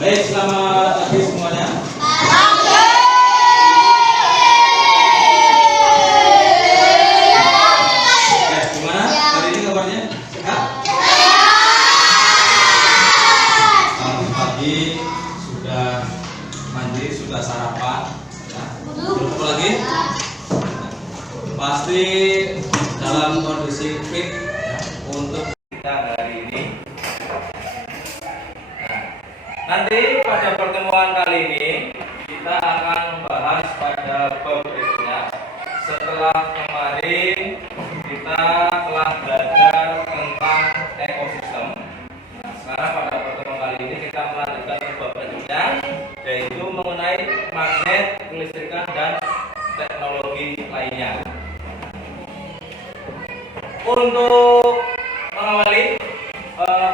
Baik, selamat pagi semuanya. Ya, gimana? Hari ini kabarnya? Sehat? Selamat pagi, sudah mandi, sudah sarapan. Ya. Belum lagi? Pasti dalam kondisi fit ya, untuk kita hari ini. Nanti pada pertemuan kali ini kita akan membahas pada bab berikutnya. Setelah kemarin kita telah belajar tentang ekosistem. Nah, sekarang pada pertemuan kali ini kita melanjutkan ke bab berikutnya, yaitu mengenai magnet, kelistrikan dan teknologi lainnya. Untuk mengawali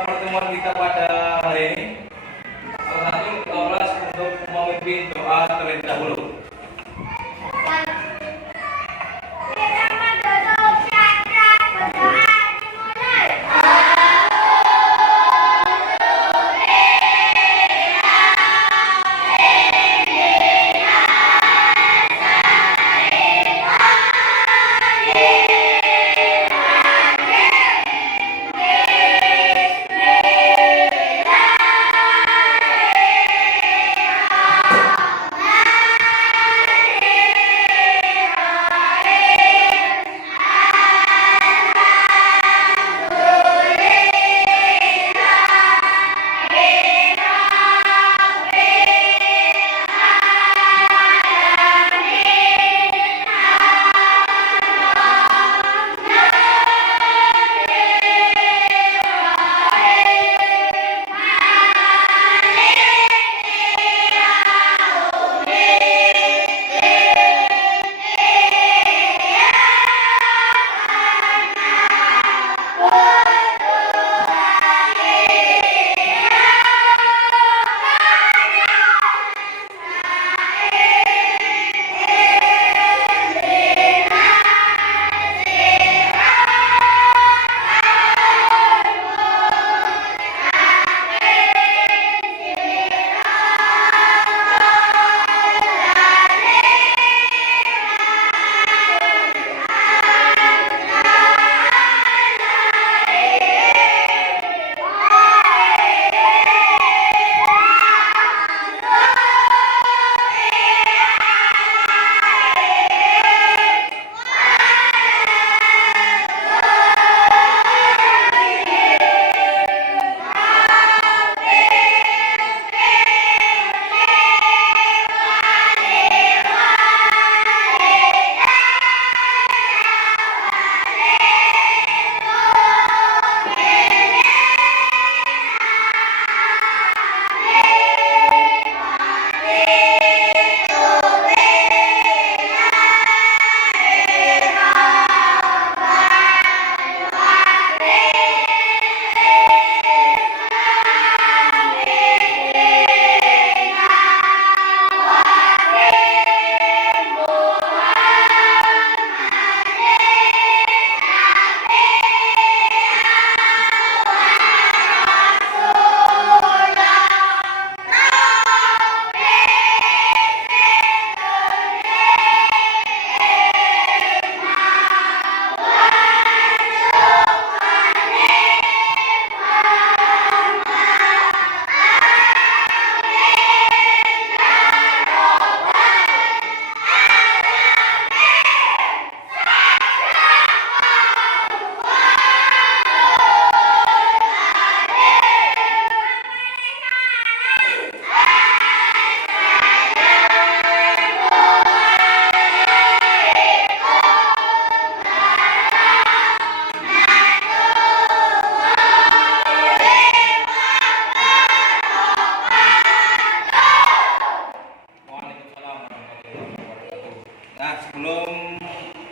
pertemuan kita pada hari ini, satu kita ulas untuk memimpin doa terlebih dahulu.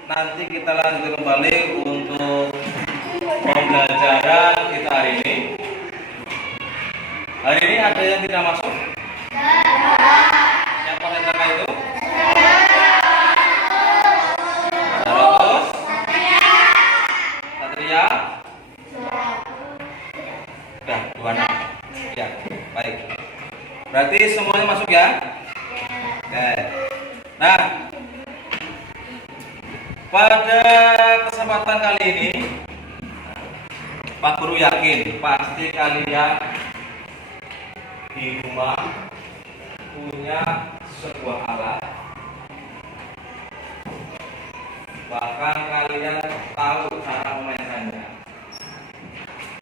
Nanti kita lanjut kembali untuk pembelajaran kita hari ini. Hari ini ada yang tidak masuk? Siapa saja itu? Terus? Satria? Sudah, 26. Ya, baik. Berarti semuanya masuk ya? Oke. Nah, pada kesempatan kali ini Pak Guru yakin pasti kalian di rumah punya sebuah alat, bahkan kalian tahu cara memainkannya.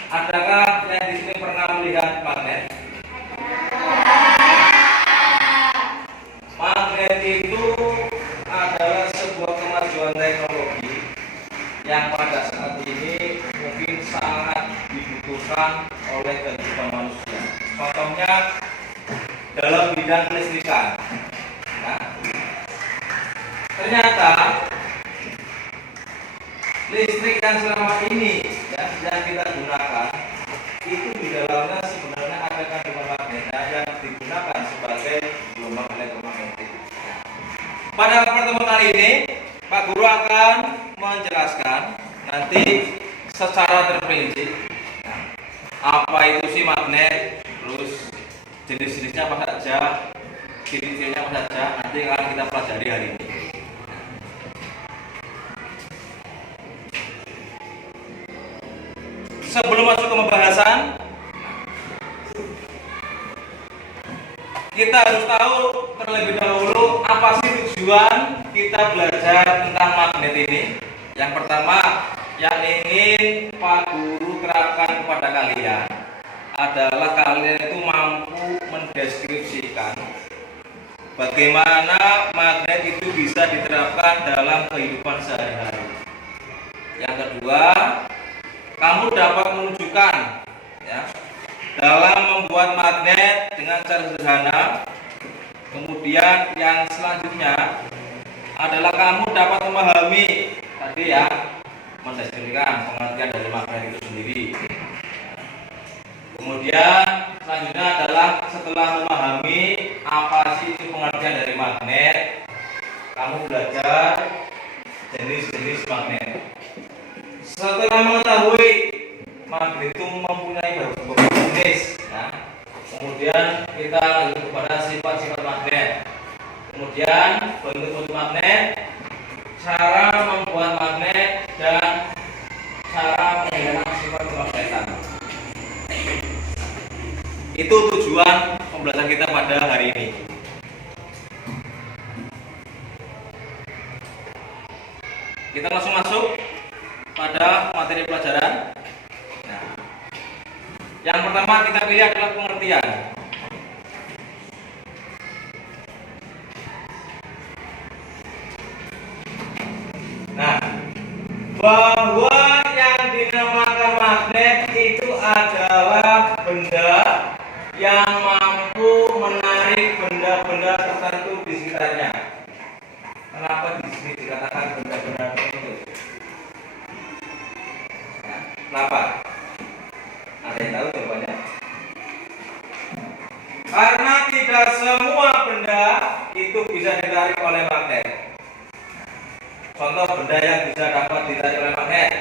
Adakah yang di sini pernah melihat magnet? Magnet itu adalah sebuah kemajuan teknologi yang pada saat ini mungkin sangat dibutuhkan oleh kehidupan manusia. Contohnya dalam bidang kelistrikan. Nah, ternyata listrik yang selama ini yang kita gunakan itu di dalamnya sebenarnya ada kandungan magnetnya yang digunakan sebagai gelombang elektromagnetik. Pada pertemuan kali ini Pak Guru akan menjelaskan nanti secara terperinci apa itu sih magnet, terus jenis-jenisnya apa saja, ciri-cirinya apa saja, nanti akan kita pelajari hari ini. Sebelum masuk ke pembahasan, kita harus tahu terlebih dahulu apa sih tujuan kita belajar tentang magnet ini. Yang pertama yang ingin Pak Guru terapkan kepada kalian adalah kalian itu mampu mendeskripsikan bagaimana magnet itu bisa diterapkan dalam kehidupan sehari-hari. Yang kedua, kamu dapat menunjukkan ya, dalam membuat magnet dengan cara sederhana. Kemudian yang selanjutnya adalah kamu dapat memahami tadi ya, mendeskripsikan pengertian dari magnet itu sendiri. Kemudian selanjutnya adalah setelah memahami apa sih itu pengertian dari magnet, kamu belajar jenis-jenis magnet. Setelah mengetahui magnet itu mempunyai beberapa jenis, nah, kemudian kita lanjut kepada sifat-sifat magnet. Kemudian bentuk-bentuk magnet, cara membuat magnet, dan cara menghilangkan sifat kemagnetan. Itu tujuan pembelajaran kita pada hari ini. Kita langsung masuk pada materi pelajaran. Nah, yang pertama kita pilih adalah pengertian. Nah, bahwa yang dinamakan magnet itu adalah benda yang mampu menarik benda-benda tertentu di sekitarnya. Kenapa di sini dikatakan benda-benda tertentu? Ya, kenapa? Ada yang tahu jawabannya? Karena tidak semua benda itu bisa ditarik oleh magnet. Contoh benda yang bisa dapat ditarik oleh magnet.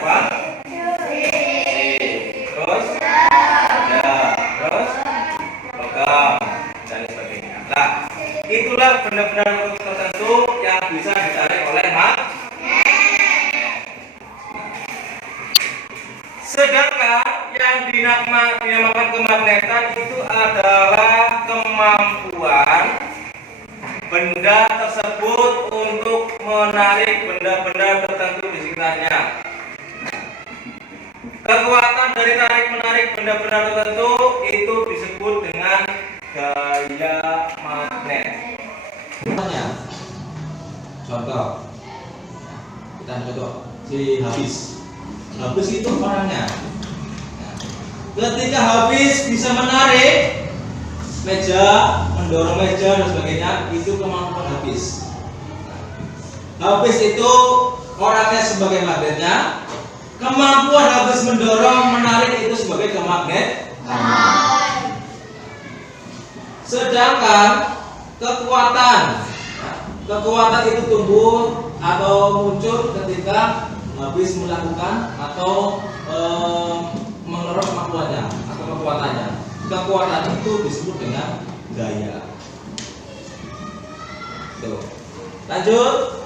Apa? Terus? Ya, terus? Logam dan sebagainya. Nah, itulah benda-benda tertentu yang bisa ditarik oleh magnet. Sedangkan yang dinamakan kemagnetan itu adalah kemampuan benda tersebut untuk menarik benda-benda tertentu di sekitarnya. Kekuatan dari tarik-menarik benda-benda tertentu itu disebut dengan gaya magnet. Contoh, kita contoh si Habis itu orangnya. Ketika Habis bisa menarik meja, mendorong meja dan sebagainya, itu kemampuan Habis. Habis itu orangnya sebagai magnetnya, kemampuan Habis mendorong, menarik itu sebagai kemagnet. Sedangkan kekuatan itu tumbuh atau muncul ketika Habis melakukan atau mengeruk kemampuannya atau kekuatannya. Kekuatan itu disebut dengan gaya. Tuh. Lanjut.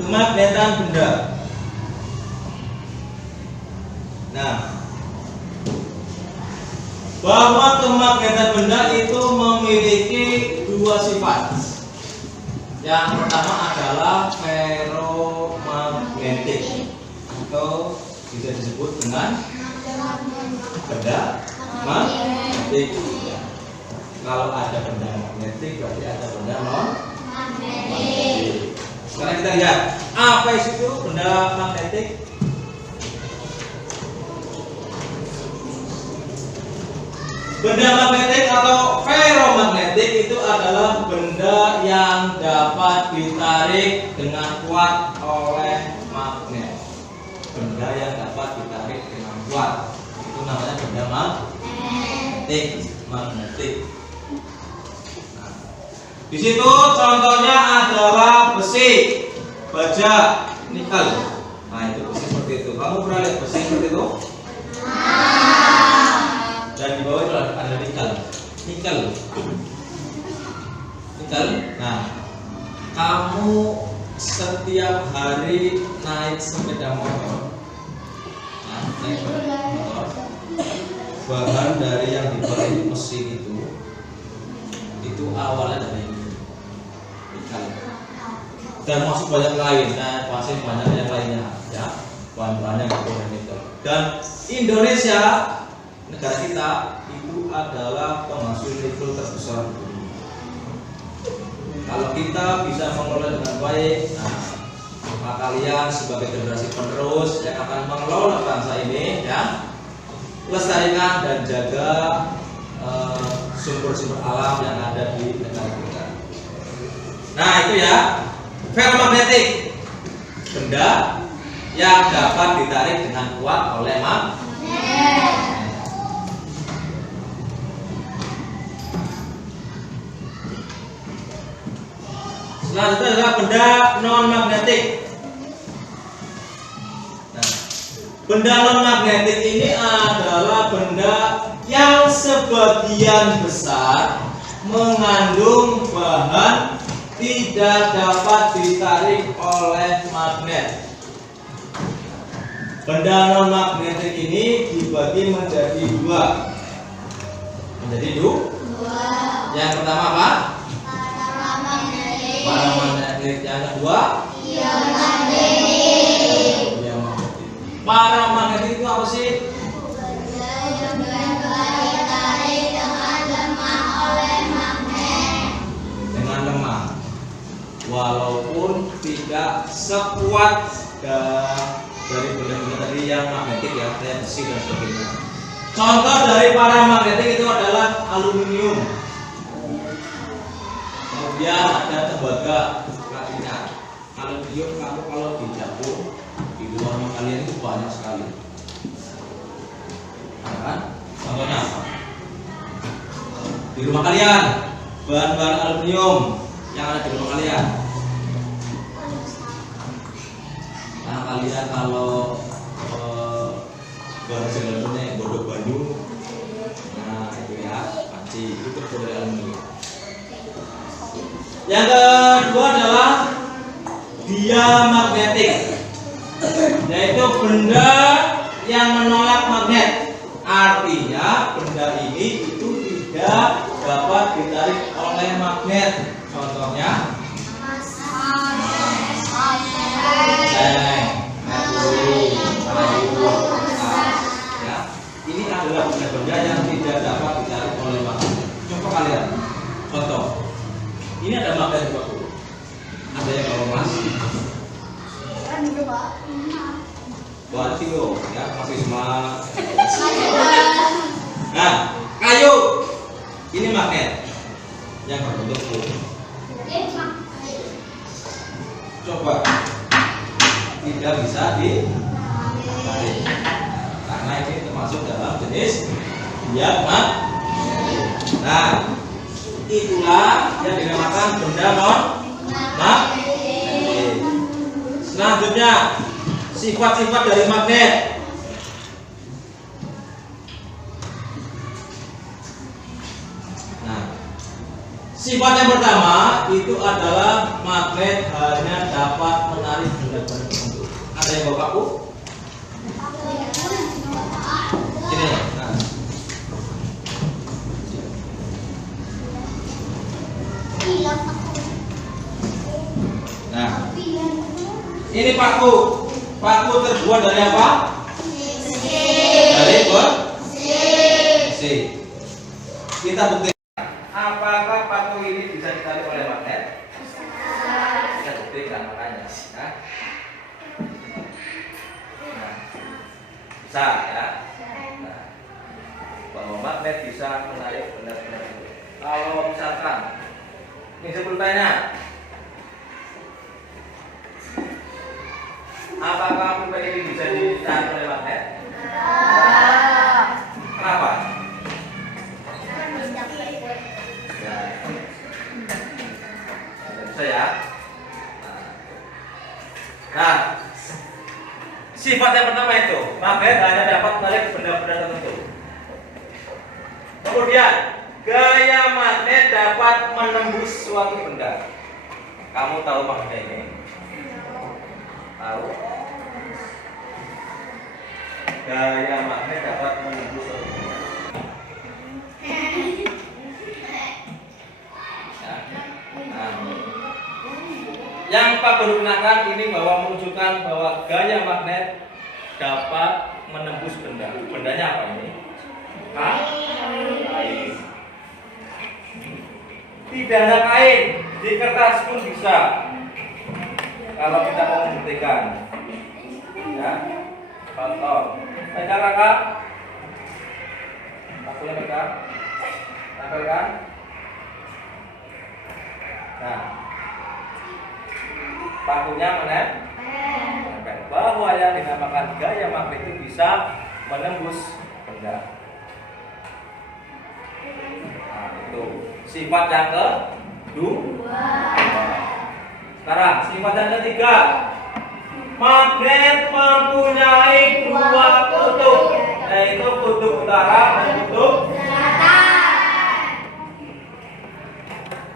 Kemagnetan benda. Nah, bahwa kemagnetan benda itu memiliki dua sifat. Yang pertama adalah ferromagnetik atau bisa disebut dengan benda magnetik. Kalau ada benda magnetik berarti ada benda non magnetik. Sekarang kita lihat apa itu benda magnetik. Benda magnetik atau ferromagnetik itu adalah benda yang dapat ditarik dengan kuat oleh magnet. Benda yang dapat ditarik dengan kuat itu namanya benda magnetik. Nah, di situ contohnya adalah besi, baja, nikel. Nah itu besi seperti itu. Kamu pernah lihat besi seperti itu? Dan di bawah itu ada nikel. Nah, kamu setiap hari naik sepeda motor, bahan dari yang diberi mesin itu awalnya dari nikel. Dan masuk banyak lain, masih banyak yang lainnya, ya, bahan-bahan yang dari nikel. Dan Indonesia, negara kita itu adalah penghasil nikel terbesar di dunia. Kalau kita bisa mengelola dengan baik, maka kalian sebagai generasi penerus yang akan mengelola bangsa ini, ya, lestarikan dan jaga sumber-sumber alam yang ada di negara kita. Nah itu ya, ferromagnetik, benda yang dapat ditarik dengan kuat oleh magnet. Selanjutnya adalah benda non magnetik. Nah, benda non magnetik ini adalah benda yang sebagian besar mengandung bahan tidak dapat ditarik oleh magnet. Benda non magnetik ini dibagi menjadi dua. Yang pertama apa? Paramagnetik. Yang kedua? Ion magnetik. Paramagnetik itu apa sih? Benda yang ditarik dengan lemah oleh magnet. Dengan lemah, walaupun tidak sekuat dari benda-benda tadi yang magnetik, ya, kayak besi dan sebagainya. Contoh dari paramagnetik itu adalah aluminium. Kemudian ada tembaga, platina. Aluminium kamu kalau dijatuh di luar rumah kalian itu banyak sekali. Nah, kan? Contohnya apa? Di rumah kalian, bahan-bahan aluminium yang ada di rumah kalian. Nah, kalian kalau bahan segalanya bodok Bandung, nah itu ya, panci itu terbuat dari aluminium. Yang kedua adalah diamagnetik, yaitu benda yang menolak magnet. Artinya benda ini itu tidak dapat ditarik oleh magnet. Contohnya ya. Ini adalah benda-benda yang tidak dapat ditarik oleh magnet. Coba kalian contoh. Ini ada magnet juga, Bu. Ada yang bawa emas. Buat kilo, ya, masih semua. Nah, kayu. Ini magnet yang berbentuk U. Coba tidak bisa ditarik karena ini termasuk dalam jenis Iya, Mak. Nah, itulah yang dinamakan benda non-magnetik. Selanjutnya, sifat-sifat dari magnet. Nah, sifat yang pertama itu adalah magnet hanya dapat menarik benda-benda tertentu. Ada yang bawa paku? Ini. Nah. Nah, ini paku. Paku terbuat dari apa? Dari besi. Kita buktikan. Apakah paku ini bisa ditarik oleh magnet? Kita buktikan makanya. Nah, bisa ya. Nah, bahwa magnet bisa menarik benda-benda itu. Kalau misalkan ini sebelumnya, apakah pulpen ini bisa ditarik oleh magnet? Kenapa? Ya. Bisa ya. Nah, sifat yang pertama itu magnet hanya dapat menarik benda-benda tertentu. Kemudian gaya magnet dapat menembus suatu benda. Kamu tahu magnet ini? Tahu? Gaya magnet dapat menembus suatu benda. Ya. Nah, yang Pak Guru gunakan ini bahwa menunjukkan bahwa gaya magnet dapat menembus benda. Bendanya apa ini? Kain. Tidak hanya kain, di kertas pun bisa. Kalau kita mau membuktikan, ya, contoh, pegang kakak, pakunya pegang, tempelkan. Nah, pakunya menempel. Bahwa yang dinamakan gaya magnet itu bisa menembus benda. Nah, itu sifat yang kedua. Sekarang sifat yang ketiga, magnet mempunyai dua kutub, yaitu kutub utara dan kutub selatan.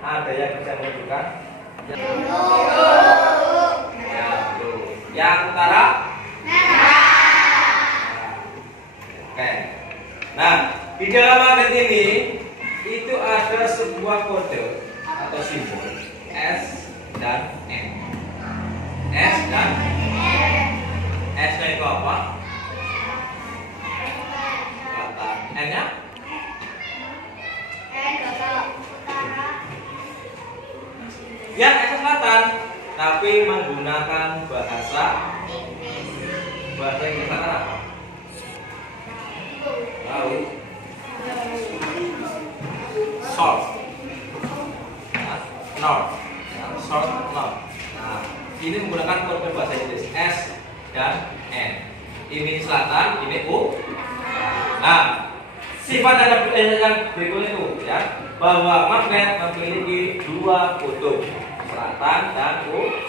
Ada yang bisa menunjukkan? Ya, tuh. Yang utara? Oke. Nah, di dalam magnet ini itu ada sebuah kode atau simbol S dan N. S dan S-nya itu apa? Selatan. N-nya? Ya, S selatan, tapi menggunakan bahasa Inggris apa? Tahu? South, North, South, North. Nah, ini menggunakan kode bahasa Inggris S dan N. Ini selatan, ini U. Nah, sifat yang berikut itu ya, bahwa magnet memiliki dua kutub, selatan dan utara.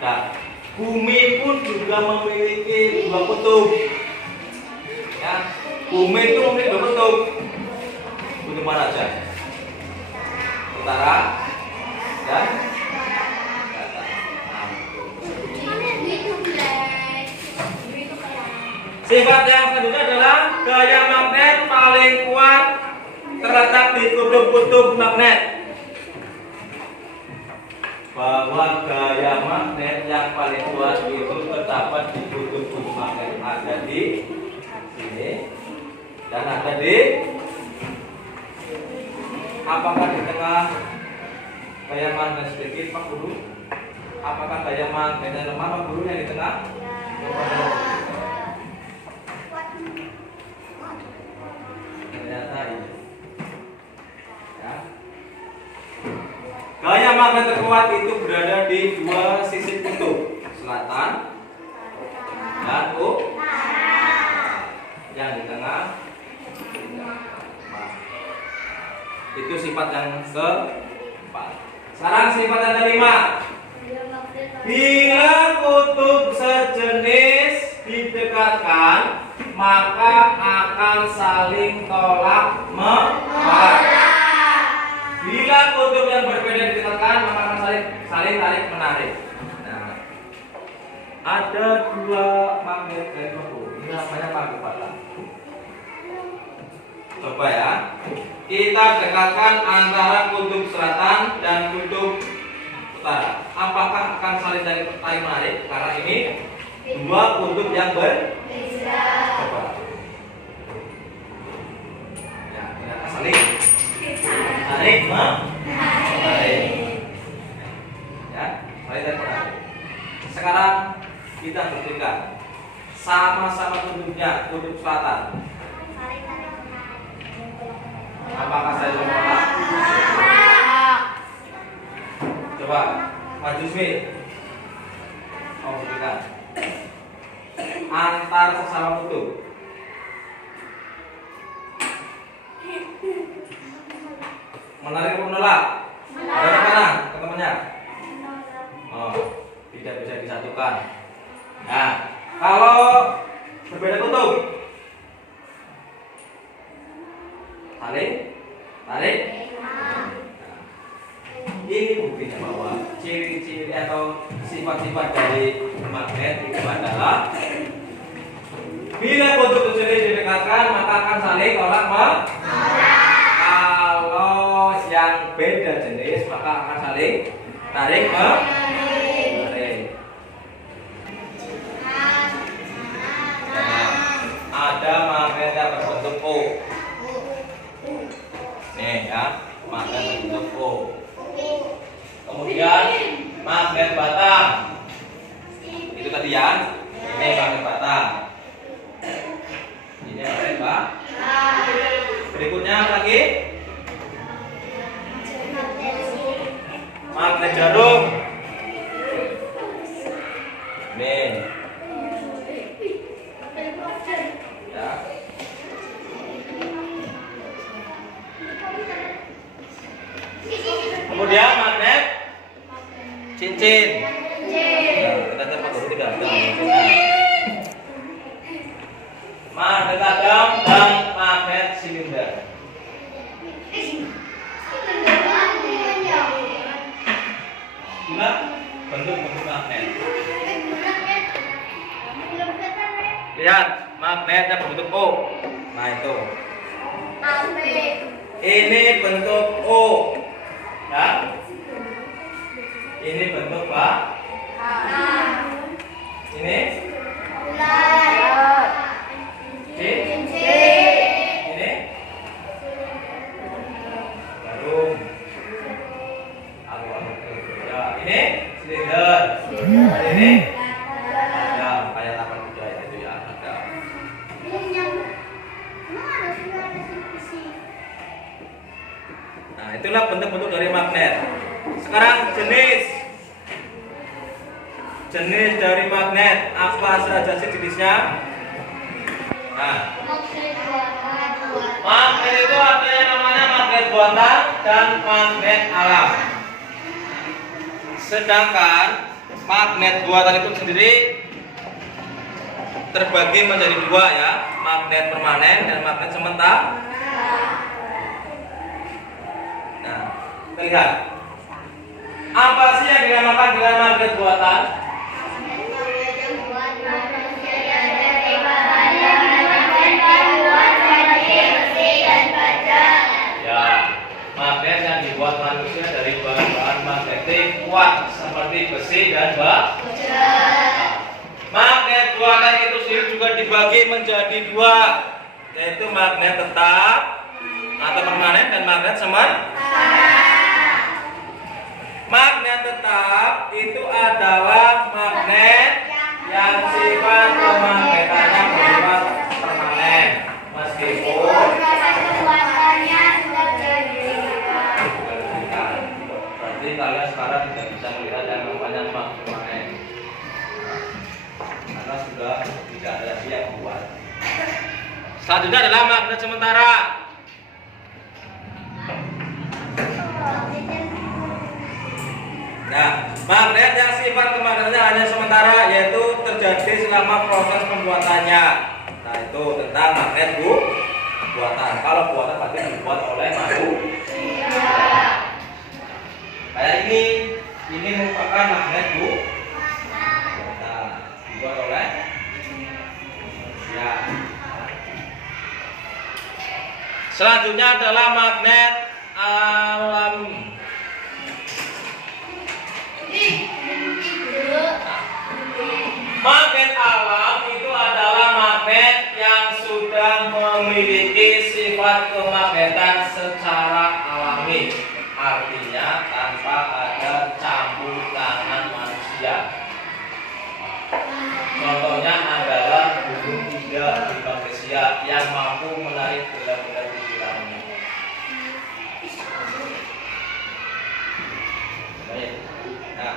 Nah, bumi pun juga memiliki dua kutub. Ya, bumi itu memiliki dua kutub. Kutub mana aja? Utara dan selatan. Sifat yang selanjutnya adalah gaya magnet paling kuat terletak di kutub-kutub magnet. Bahwa gaya magnet yang paling kuat itu terdapat di kutub-kutub magnet, ada di sini dan ada di, apakah di tengah gaya magnet sedikit Pak Guru? Apakah gaya magnetnya lemah Pak Guru yang di tengah? Ternyata ini. Ya. Gaya magnet terkuat itu berada di dua sisi kutub, selatan dan utara. Yang di tengah sifat yang keempat. Sekarang sifat yang kelima. Bila kutub sejenis didekatkan, maka akan saling tolak menolak. Bila kutub yang berbeda didekatkan, maka akan saling tarik menarik. Nah, ada dua magnet dari ini namanya magnet batang. Coba ya, kita dekatkan antara kutub selatan dan kutub utara. Apakah akan saling tarik menarik? Karena ini dua kutub yang berbeda. Coba. Ya, ini akan saling tarik menarik. Ya, saling tarik menarik. Sekarang kita buktikan. Sama-sama kutubnya, kutub selatan. Apakah saya menolak? Coba, maju Smith. Oh, buktikan. Antar sesama kutub. Menarik atau menolak? Ada mana ke temannya? Oh, tidak bisa disatukan. Nah, kalau berbeda kutub, tarik. Ini buktinya bahwa ciri-ciri atau sifat-sifat dari magnet itu adalah bila kutub sejenis didekatkan, maka akan saling tolak menolak. Kalau yang beda jenis, maka akan saling tarik menarik. Ada magnet yang berbentuk O. Nih ya, magnet berbentuk O. Kemudian magnet batang. Itu tadi ya. Ini magnet batang. Ini magnet batang. Berikutnya lagi magnet jarum. Nih. Ya. Kemudian magnet cincin. Nah, kita coba dulu tiga magnet logam dan magnet silinder. Inilah bentuk-bentuk magnet. Lihat, magnetnya berbentuk O. Nah itu. Ini bentuk O. Ya. Ini bentuk B. Ini C. Ini jarum. Ya, ini silinder. Ini ya kayak tapan kuda itu ya ada. Nah, itulah bentuk-bentuk dari magnet. Sekarang jenis dari magnet apa saja sih jenisnya? Nah, magnet itu ada yang namanya magnet buatan dan magnet alam. Sedangkan magnet buatan itu sendiri terbagi menjadi dua ya, magnet permanen dan magnet sementara. Nah, kita lihat apa sih yang dinamakan dengan magnet buatan? Ya, magnet yang dibuat manusia dari bahan-bahan magnetik kuat seperti besi dan baja. Magnet buatan itu sendiri juga dibagi menjadi dua, yaitu magnet tetap atau permanen dan magnet sementara. Magnet tetap itu adalah magnet yang sifat kemagnetannya bersifat permanen, meskipun berarti kalian sekarang tidak bisa melihat yang namanya magnet permanen karena sudah tidak ada lagi yang membuat. Selanjutnya adalah magnet sementara. Magnet yang sifat kemagnetannya hanya sementara, yaitu terjadi selama proses pembuatannya. Nah, itu tentang magnet buatan. Kalau buatan berarti dibuat oleh manusia. Kayak ini merupakan magnet buatan, dibuat oleh manusia. Selanjutnya adalah magnet alami. Magnet alam itu adalah magnet yang sudah memiliki sifat kemagnetan secara alami, artinya tanpa ada campur tangan manusia. Contohnya adalah gunung Ida di Malaysia yang mampu menarik benda-benda di dalamnya. Nah,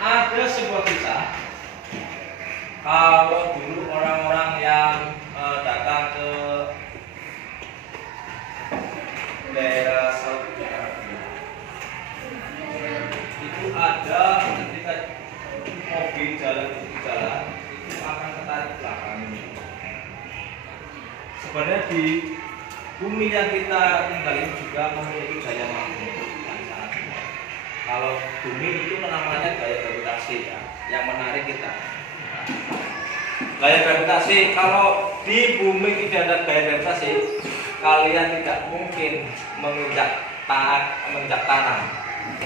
ada sebuah kisah. Kalau dulu orang-orang yang datang ke daerah Saudi Arabia, itu ada ketika mobil jalan itu akan ketarik belakang. Sebenarnya di bumi yang kita tinggali juga memiliki daya magnet yang sangat kuat. Kalau bumi itu namanya gaya gravitasi ya, yang menarik kita. Gaya gravitasi, kalau di bumi tidak ada gaya gravitasi, kalian tidak mungkin menginjak tanah,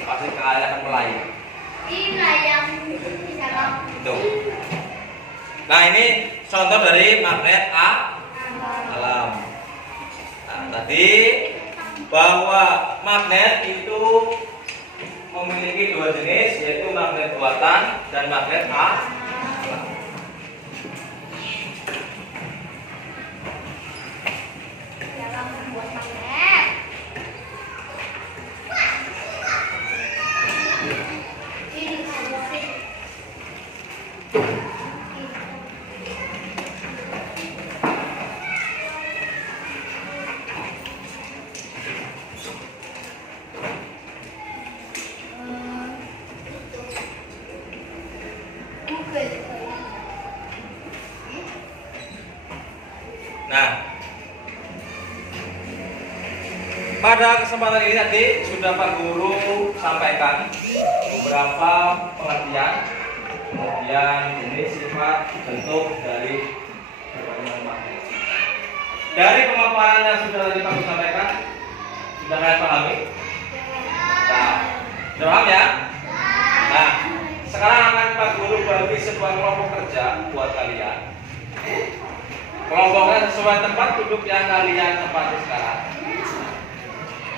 pasti kalian akan melayang. Tuh. Nah, ini contoh dari magnet alam. Nah, tadi bahwa magnet itu memiliki dua jenis, yaitu magnet buatan dan magnet alam. Nah, pada kesempatan ini tadi sudah Pak Guru sampaikan beberapa pengertian, kemudian jenis, sifat, bentuk dari berbagai magnet. Dari pemaparan yang sudah tadi Pak Guru sampaikan, sudah kalian pahami? Nah, sudah paham ya? Nah, sekarang akan Pak Guru bagi sebuah kelompok kerja buat kalian. Kelompoknya sesuai tempat duduk yang kalian tempati sekarang.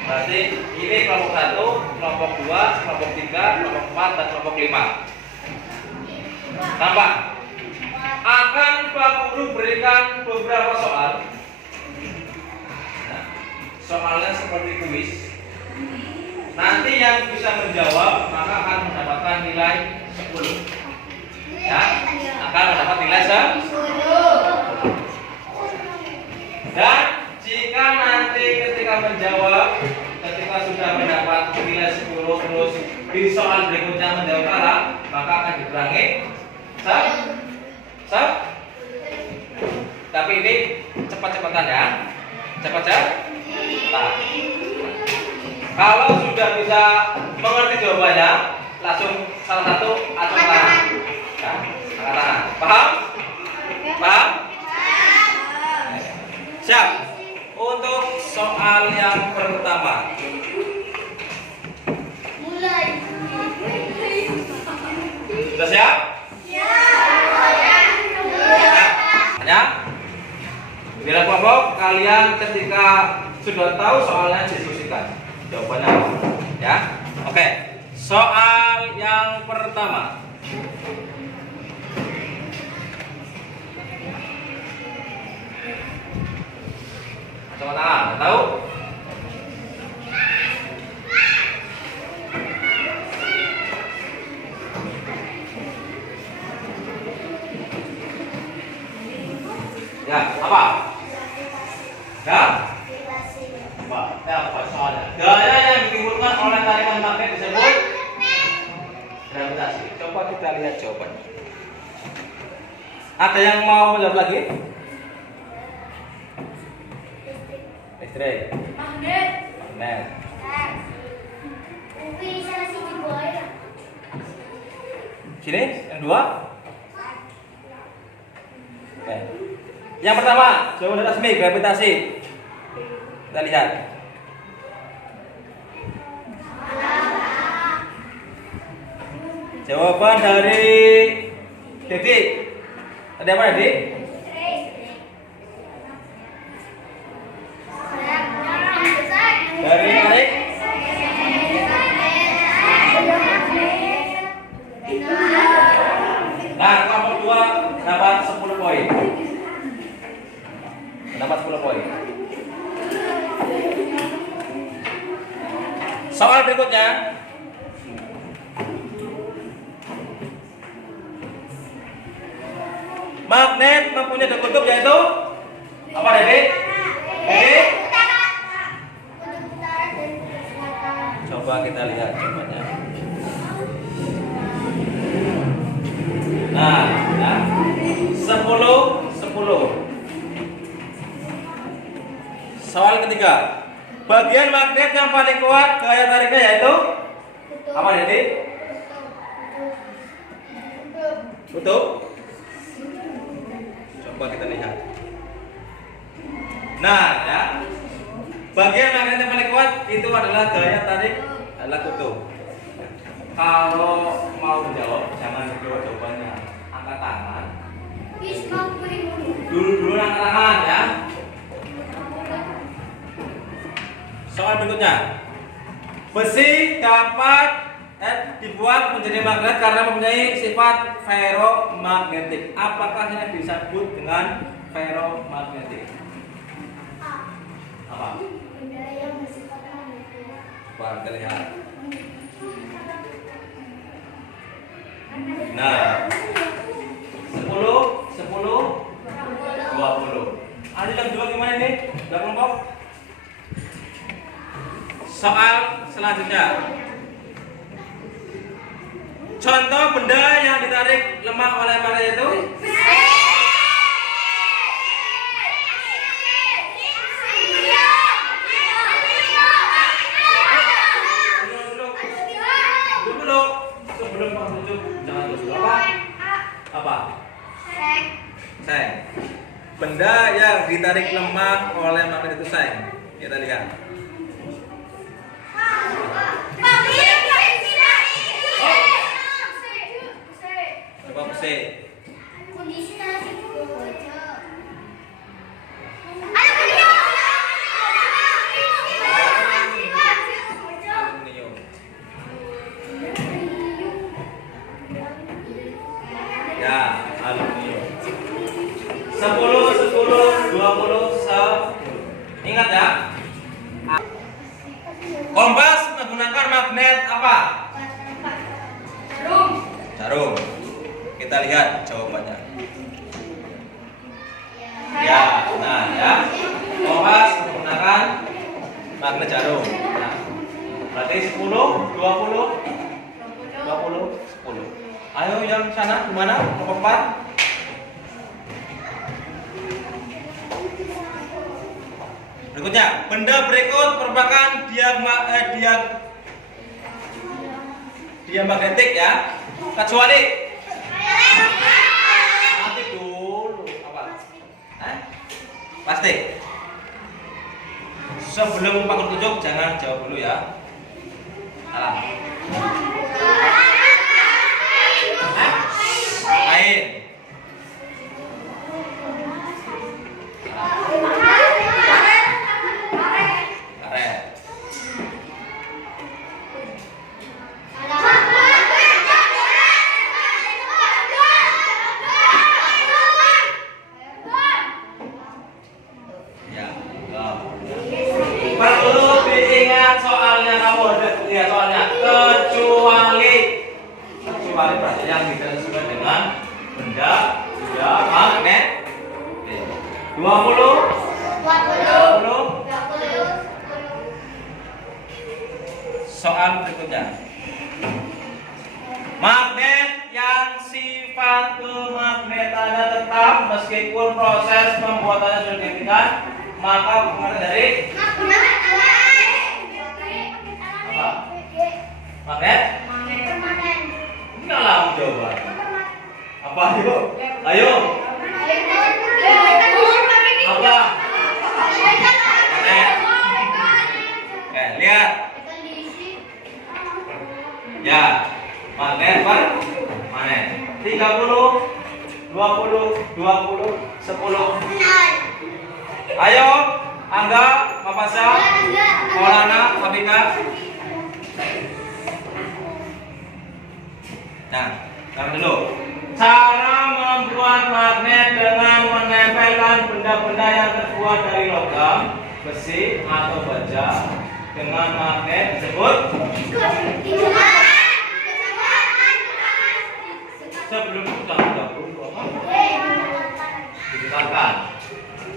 Berarti ini kelompok 1, kelompok 2, kelompok 3, kelompok 4, dan kelompok 5. Tampak? Akan Pak Guru berikan beberapa soal. Nah, soalnya seperti kuis. Nanti yang bisa menjawab maka akan mendapatkan nilai 10. Ya, akan mendapat nilai 10. Dan jika nanti ketika menjawab, ketika sudah mendapat nilai 10 terus di soal berikutnya menjawab salah, maka akan dikurangi 1. Tapi ini cepat-cepatan ya, cepat. Nah, kalau sudah bisa mengerti jawabannya, langsung salah satu atau tangan. Nah, tangan. Paham? Paham? Siap. Untuk soal yang pertama. Mulai. Sudah siap? Ya. Bila kelompok kalian ketika sudah tahu soalnya diskusikan jawabannya apa. Ya. Oke. Soal yang pertama. Teman-teman, tahu? Ya, apa? Ya? Apa soalnya? Gaya yang ditimbulkan oleh tarikan magnet disebut gravitasi. Coba kita lihat jawabannya. Ada yang mau menjawab lagi? Listrik. Magnet. Magnet. Bisa sih di bawah. Sini, yang dua. Oke. Yang pertama, jawaban resmi gravitasi. Kita lihat. Jawaban dari Dedi. Tadi apa Dedi? Dari tarik. Nah, kelompok dua dapat 10 poin. Dapat 10 poin. Soal berikutnya. Magnet mempunyai dua kutub yaitu apa, Dedi? Dedi? Coba kita lihat jawabannya. Nah, ya. 10. Soal ketiga. Bagian magnet yang paling kuat gaya tariknya yaitu apa, Dedi? Kutub. Coba kita lihat. Nah, ya. Bagian magnet yang paling kuat itu adalah gaya tarik adalah kutub. Kalau mau menjawab jangan dijawab jawabannya. Angkat tangan. Dulu angkat tangan ya. Soal berikutnya. Besi dapat dibuat menjadi magnet karena mempunyai sifat ferromagnetik. Apakah yang disebut dengan ferromagnetik? Apa? Coba kita lihat. Nah, 10, 20. Ada yang dua gimana ini? Udah kelompok? Soal selanjutnya. Contoh benda yang ditarik lemah oleh magnet itu? Dulu sebelum menunjuk jangan lupa apa? Seng. Benda yang ditarik lemah oleh magnet itu seng. Kita lihat. Coba besi. Ya, aluminium. 10, 20, 10. Ingat ya. Kompas menggunakan magnet apa? Jarum. Kita lihat jawabannya. Ya, nah ya. Kompas menggunakan magnet jarum. Nah, berarti 10, 20, 10. Ayo yang sana gimana? Nomor 4. Berikutnya, benda berikut merupakan diamagnetik ya, kecuali nanti dulu apa? Plastik. Sebelum Pak Guru tunjuk, jangan jawab dulu ya. Salah. Lain. Karet. Ya, perlu diingat soalnya kamu lihat soalnya kecuali berarti yang tidak sesuai dengan benda magnet. 20. Soal berikutnya. tingkat kemagnetannya tetap meskipun proses pembuatannya sudah dihentikan, maka pengertian dari apa? Magnet? Ini alam jawaban. Apa ayo? Ayo. Apa? Magnet. Oke, lihat. Ya, magnet permanen. 30, 20, 20, 10. Ayo, Angga, Mapasa, Maulana, Abika. Nah, taruh dulu. Cara membuat magnet dengan menempelkan benda-benda yang terbuat dari logam, besi atau baja dengan magnet disebut. Sebelum kita diputarkan,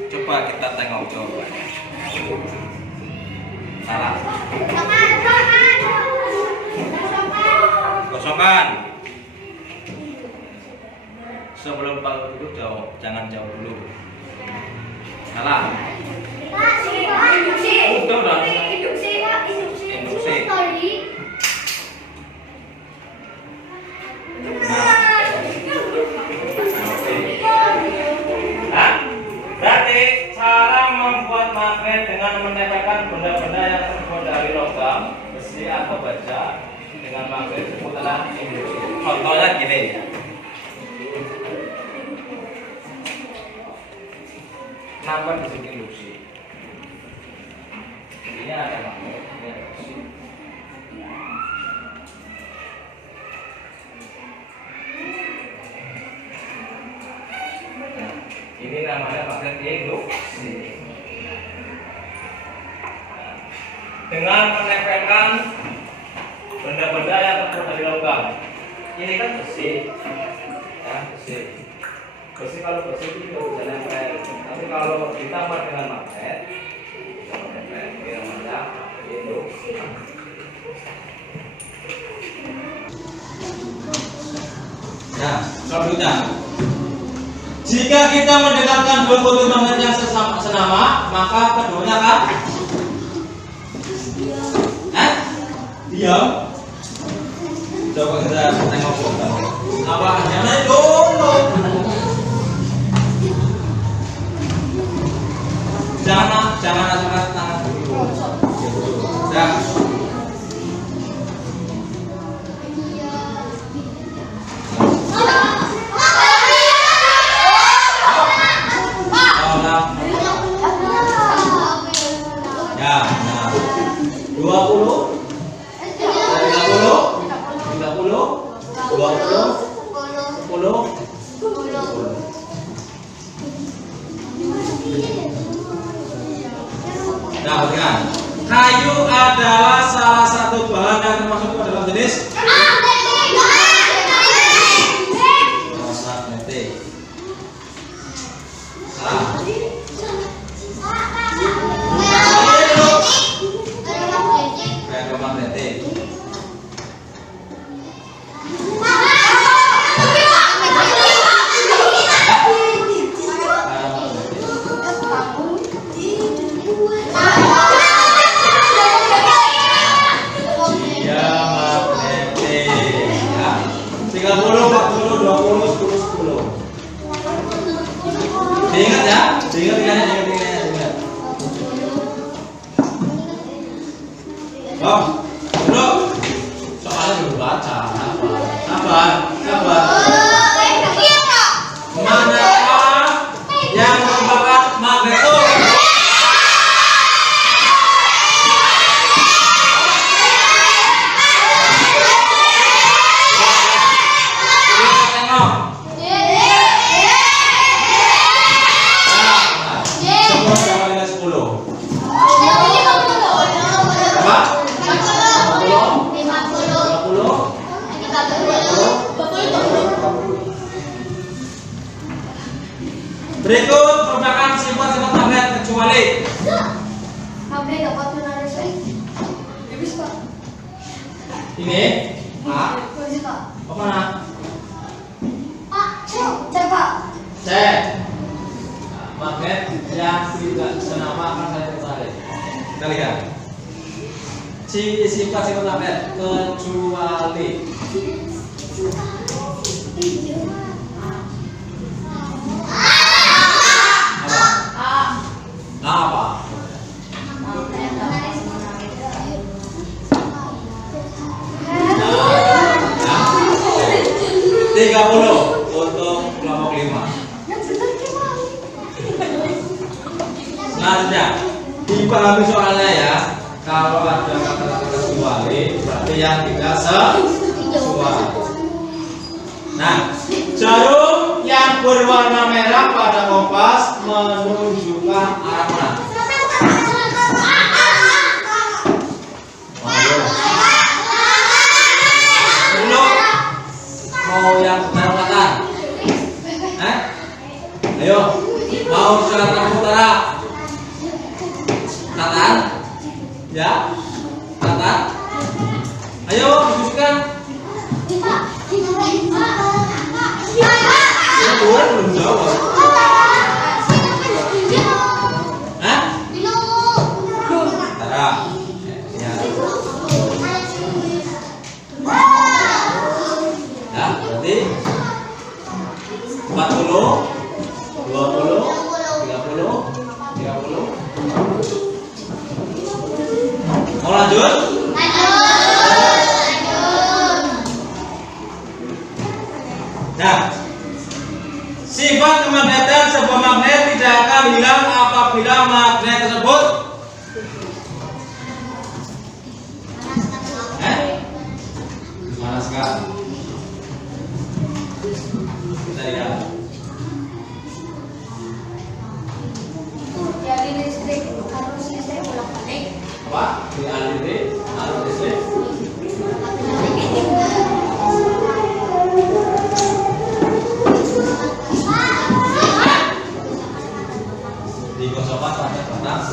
coba kita tengok jawabannya. Salah. Gosokkan. Sebelum tahu dulu jawab, jangan jawab dulu. Salah. Udah. Induksi. Nah, berarti cara membuat magnet dengan menempelkan benda-benda yang terbuat dari logam, besi atau baja dengan magnet disebut adalah induksi. Contohnya gini. Kenapa disebut induksi? Ini ada magnet, ini ada besi. Ini namanya magnet induksi. Dengan menempelkan benda-benda yang terbuat dari logam. Ini kan besi, ya besi. Besi kalau besi itu tidak bisa nempel. Tapi kalau ditambah dengan magnet, bisa menempel. Ini namanya induksi. Nah, selanjutnya. Jika kita mendekatkan dua butir magnet yang senama, maka keduanya akan diam. Coba kita tengok apa jangan dulu. Jangan angkat tangan dulu. Dah. Ya, nah. 20 Nah, perhatikan. Kayu adalah salah satu bahan yang termasuk ke dalam jenis magnetik. Salah. Ferromagnetik. Diingat ya, diingat. Oh, dulu. Soalnya belum baca. Sabar. Manakah yang merupakan magnetum? Berikut merupakan sifat-sifat magnet kecuali ini A. Apa mana? Nah, magnet yang tidak senama akan saya tarik. Kita lihat. Sifat magnet kecuali apa? 30 untuk kelompok 5. Selanjutnya dipahami soalnya ya. Kalau ada kata-kata kecuali berarti yang tidak sesuai. Nah, jarum yang berwarna merah pada kompas menunjukkan arah mana? Mau yang utara-utara? Ayo, mau selatan utara? Selatan? Ya? Selatan? Ayo, diskusikan. Belum jawab. Utara. Ya. Ya, berarti 40, 20, 30, 30. Mau lanjut? Nah, sifat kemagnetkan sebuah magnet tidak akan hilang apabila magnet tersebut panas sekali. Kita lihat. Jadi listrik harus listrik bolak-balik. Apa? Di alirin arus listrik. Dikosongkan pada batang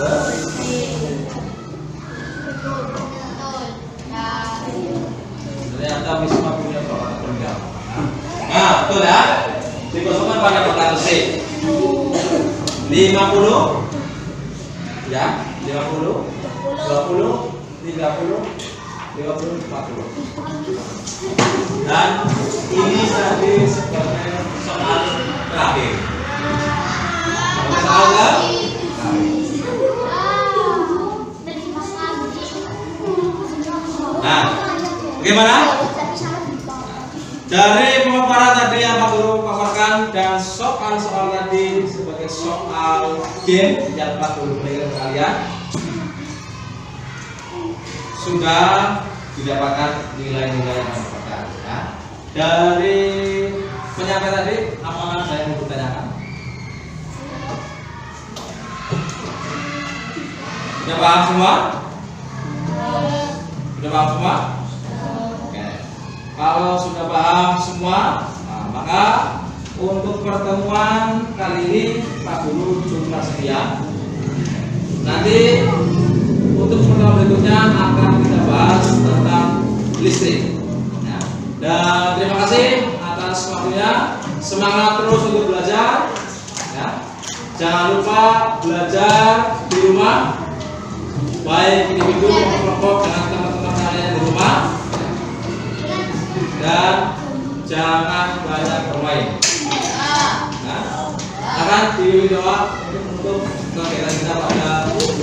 ternyata Wisma punya bapak pendiam. Nah, betul ya? Dikosongkan pada batang besi. 50, ya, 50, 20, 30, 50, 40. Dan ini tadi sebagai soal terakhir. Soal nah, bagaimana? Dari pemaparan tadi yang Pak Guru paparkan dan soal-soal tadi sebagai soal game yang Pak Guru berikan ke kalian sudah didapatkan nilai-nilai yang didapatkan. Ya. Dari penyampaian tadi, apakah saya mau bertanyakan? Sudah paham semua? Sudah paham semua? Oke. Kalau sudah paham semua, nah, maka untuk pertemuan kali ini Pak Guru cuma sekian. Nanti untuk pertemuan berikutnya akan kita bahas tentang listrik. Ya. Dan terima kasih atas waktunya. Semangat terus untuk belajar. Ya. Jangan lupa belajar di rumah. Baik individu maupun kelompok dengan teman-teman kalian di rumah, dan jangan banyak bermain. Nah, akan dibimbing doa untuk kegiatan kita pada hari ini.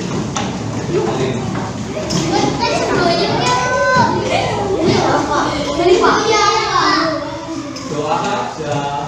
Doa saja.